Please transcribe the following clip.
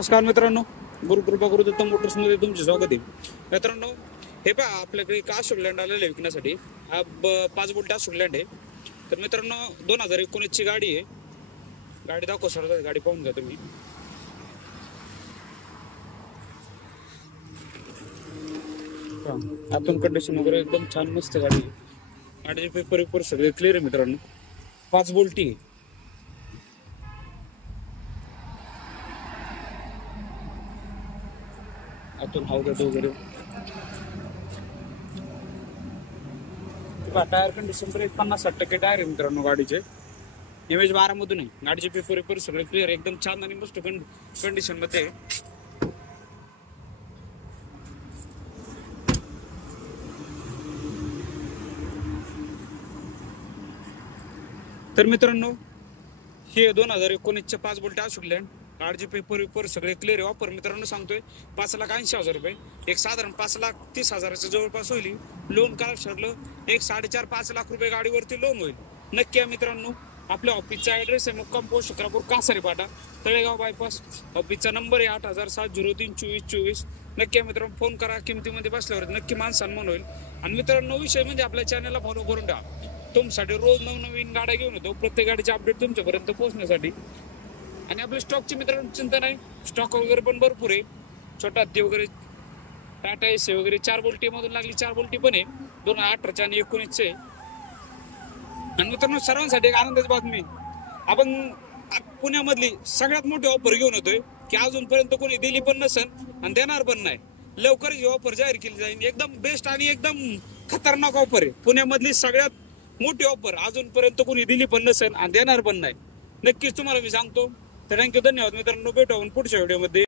नमस्कार मित्रांनो, गुरुकृपा गुरुदत्त मोटर्समध्ये तुमचे स्वागत आहे. मित्रांनो, हे पहा आपल्याकडे एक अशोक लँड आलेला आहे विकण्यासाठी. हा 5 बोल्ट अशोक लँड आहे. तर मित्रांनो 2019 ची गाडी आहे. गाडी दाखव सर, गाडी पाहून घ्या तुम्ही. आतून कंडिशन वगैरे एकदम छान मस्त गाडी आहे. गाडीचे पेपर सगळे क्लिअर आहे मित्रांनो. 5 बोल्टी आहे. आतून हवागत वगैरे टायर कंडिशन तर 50-60% टायर आहे मित्रांनो गाडीचे. MH12 मधून आहे. गाडीचे पेपर सगळे क्लिअर, एकदम छान आणि मस्त कंडिशन मध्ये. तर मित्रांनो हे 2019 चे 5 बोल्ट अशोक लँड. गाडीचे पेपर सगळे क्लिअर आहे. ऑफर मित्रांनो सांगतोय 5,80,000 रुपये. एक साधारण 5,30,000च्या जवळपास होईल. लोन करा ठरलं 4.5-5 लाख रुपये गाडीवरती लोन होईल. नक्की आहे मित्रांनो. आपल्या ऑफिसचा ऍड्रेस आहे मुक्काम पोस्ट शुक्रापूर कासारी पाटा, तळेगाव बायपास. ऑफिसचा नंबर आहे 8,703-2424. नक्की आहे मित्रांनो, फोन करा. किमतीमध्ये बसल्यावर नक्की मान सन्मान होईल. आणि मित्रांनो विषय म्हणजे आपल्या चॅनलला फॉलो करून द्या. तुमच्यासाठी रोज नवनवीन गाड्या घेऊन येतो. प्रत्येक गाडीचे अपडेट तुमच्यापर्यंत पोहोचण्यासाठी. आणि आपल्या स्टॉकची मित्रांनो चिंता नाही. स्टॉक वगैरे पण भरपूर आहे. छोटा हत्ती वगैरे, टाटा एसी वगैरे 4 बोल्टी मधून लागली 4 बोल्टी पण आहे. 2018 आणि 19 आहे. आणि मित्रांनो सर्वांसाठी एक आनंदाची बातमी. आपण पुण्यामधली सगळ्यात मोठी ऑफर घेऊन येतोय की अजूनपर्यंत कोणी दिली पण नसेल आणि देणार पण नाही. लवकरच ही ऑफर जाहीर केली जाईल. एकदम बेस्ट आणि एकदम खतरनाक ऑफर आहे. पुण्यामधली सगळ्यात मोठी ऑफर अजूनपर्यंत कोणी दिली पण नसेल आणि देणार पण नाही. नक्कीच तुम्हाला मी सांगतो. तर थँक्यू, धन्यवाद मित्रांनो. भेटू आपण पुढच्या व्हिडिओमध्ये.